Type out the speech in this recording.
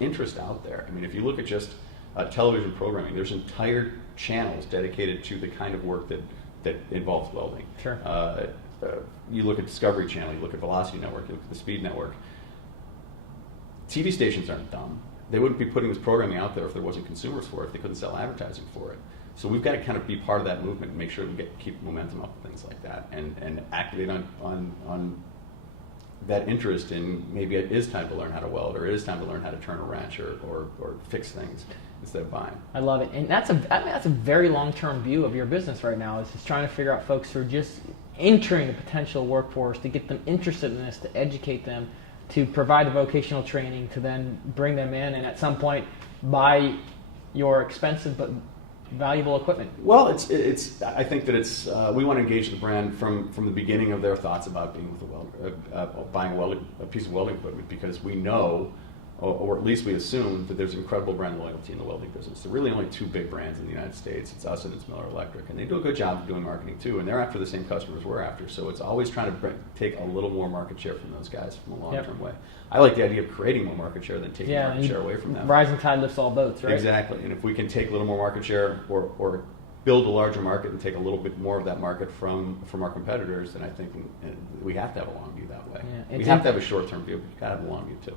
interest out there. I mean, if you look at just television programming, there's entire channels dedicated to the kind of work that involves welding. Sure. You look at Discovery Channel, you look at Velocity Network, you look at the Speed Network. TV stations aren't dumb. They wouldn't be putting this programming out there if there wasn't consumers for it, if they couldn't sell advertising for it. So we've got to kind of be part of that movement and make sure we keep momentum up and things like that, and activate on that interest in maybe it is time to learn how to weld, or it is time to learn how to turn a wrench or fix things instead of buying. I love it, and that's a very long-term view of your business right now. Is just trying to figure out folks who are just entering the potential workforce, to get them interested in this, to educate them, to provide the vocational training, to then bring them in, and at some point buy your expensive but valuable equipment. Well, it's. I think that it's. We want to engage the brand from the beginning of their thoughts about being with a welder, buying a piece of welding equipment, because we know, or at least we assume, that there's incredible brand loyalty in the welding business. There are really only two big brands in the United States. It's us and it's Miller Electric, and they do a good job of doing marketing too. And they're after the same customers we're after. So it's always trying to take a little more market share from those guys from a long-term way. I like the idea of creating more market share than taking market share away from them. Rising tide lifts all boats, right? Exactly. And if we can take a little more market share, or build a larger market and take a little bit more of that market from our competitors, then I think we have to have a long view that way. Yeah, we have to have a short-term view, but you've got to have a long view too.